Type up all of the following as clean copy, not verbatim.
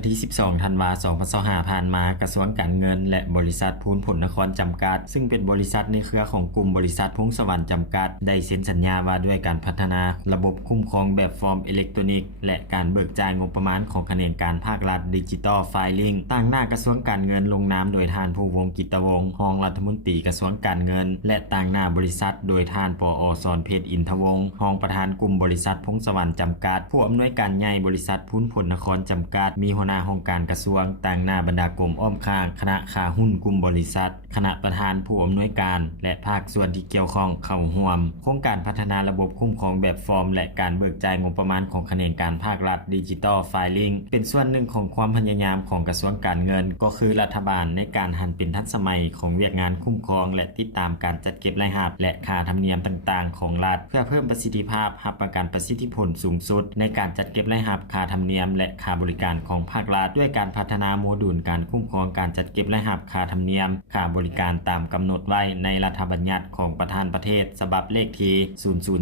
วันที่ 12 ธันวาคม 2025 ผ่านมากระทรวงการเงินและบริษัทพูนผลนครจำกัดซึ่งเป็นบริษัทในเครือของกลุ่มบริษัทพงสวรรค์จำกัดได้เซ็นสัญญาว่าด้วยการพัฒนาระบบคุ้มครองแบบฟอร์มอิเล็กทรอนิกส์และการเบิกจ่ายงบประมาณของแขนงการภาครัฐดิจิทัลไฟลิ่งต่างหน้ากระทรวงการเงินลงนามโดยท่านผู้วงศ์กิตวงศ์รองรัฐมนตรีกระทรวงการเงินและต่างหน้าบริษัทโดยท่านปอ.สอนเพชรอินทวงศ์รองประธานกลุ่มบริษัทพงสวรรค์จำกัดผู้อำนวยการใหญ่บริษัทพูนผลนครจำกัดมีหัวหน้าองค์การกระทรวงต่างหน้าบรรดากรมอ้อมข้างคณะค้าหุ้นกลุ่มบริษัทคณะประธานผู้อำนวยการและภาคส่วนที่เกี่ยวข้องเข้าร่วมโครงการพัฒนาระบบคุ้มครองแบบฟอร์มและการเบิกจ่ายงบประมาณของแขนงการภาครัฐดิจิทัลไฟลิ่งเป็นส่วนหนึ่งของความพยายามของกระทรวงการเงินก็คือรัฐบาลในการหันเป็นทันสมัยของเวียกงานคุ้มครองและติดตามการจัดเก็บรายรับและค่าธรรมเนียมต่างๆของรัฐเพื่อเพิ่มประสิทธิภาพรับประกันประสิทธิผลสูงสุดในการจัดเก็บรายรับค่าธรรมเนียมและค่าบริการของภาครัฐด้วยการพัฒนาโมดูลการคุ้มครองการจัดเก็บรายรับค่าธรรมเนียมค่าบริการตามกำหนดไว้ในรัฐบัญญัติของประธานประเทศฉบับเลขที่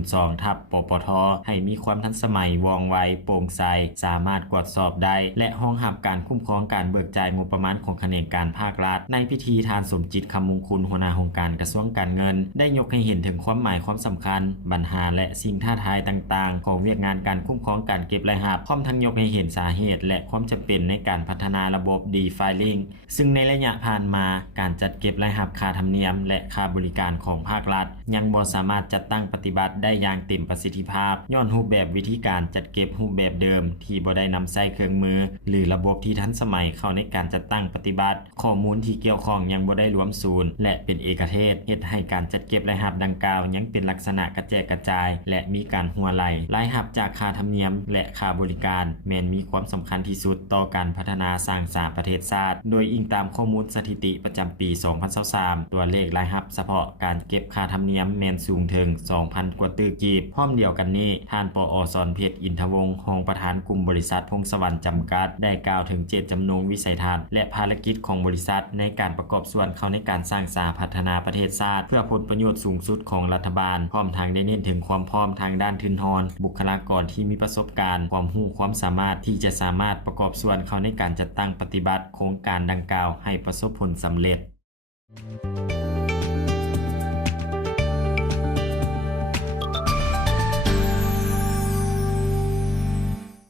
002/ปปท. ให้มีความทันสมัยว่องไวโปร่งใสสามารถตรวจสอบได้และรองรับการคุ้มครองการเบิกจ่ายงบประมาณของแขนงการภาครัฐในพิธีทานสมจิตคำมงคลหัวหน้าองค์การกระทรวงการเงินได้ยกให้เห็นถึงความหมายความสำคัญปัญหาและสิ่งท้าทายต่างๆของเวียกงานการคุ้มครองการเก็บรายรับพร้อมทั้งยกให้เห็นสาเหตุและความจำเป็นในการพัฒนาระบบ D-Filing ซึ่งในระยะผ่านมาการจัดเก็บรายรับค่าธรรมเนียมและค่าบริการของภาครัฐยังบ่สามารถจัดตั้งปฏิบัติได้อย่างเต็มประสิทธิภาพย้อนรูปแบบวิธีการจัดเก็บรูปแบบเดิมที่บ่ได้นำใช้เครื่องมือหรือระบบที่ทันสมัยเข้าในการจัดตั้งปฏิบัติข้อมูลที่เกี่ยวข้องยังบ่ได้รวมศูนย์และเป็นเอกเทศเฮ็ดให้การจัดเก็บรายรับดังกล่าวยังเป็นลักษณะกระแจกกระจายและมีการหัวไหลรายรับจากค่าธรรมเนียมและค่าบริการแม้นมีความสำคัญที่สุดต่อการพัฒนาสร้างสรรค์ประเทศชาติโดยอิงตามข้อมูลสถิติประจำปี 2023ตัวเลขรายรับเฉพาะการเก็บค่าธรรมเนียมแม้นสูงถึง 2,000 กว่าตื้อกีบพร้อมเดียวกันนี้ท่านปอ.สอนเพชรอินทวงศ์รองประธานกลุ่มบริษัทพงสวรรค์จำกัดได้กล่าวถึงเจตจำนงวิสัยทัศน์และภารกิจของบริษัทในการประกอบส่วนเข้าในการสร้างสรรค์พัฒนาประเทศชาติเพื่อผลประโยชน์สูงสุดของรัฐบาลพร้อมทางได้เน้นถึงความพร้อมทางด้านทุนทรบุคลากรที่มีประสบการณ์ความรู้ความสามารถที่จะสามารถประกอบส่วนเข้าในการจัดตั้งปฏิบัติโครงการดังกล่าวให้ประสบผลสำเร็จ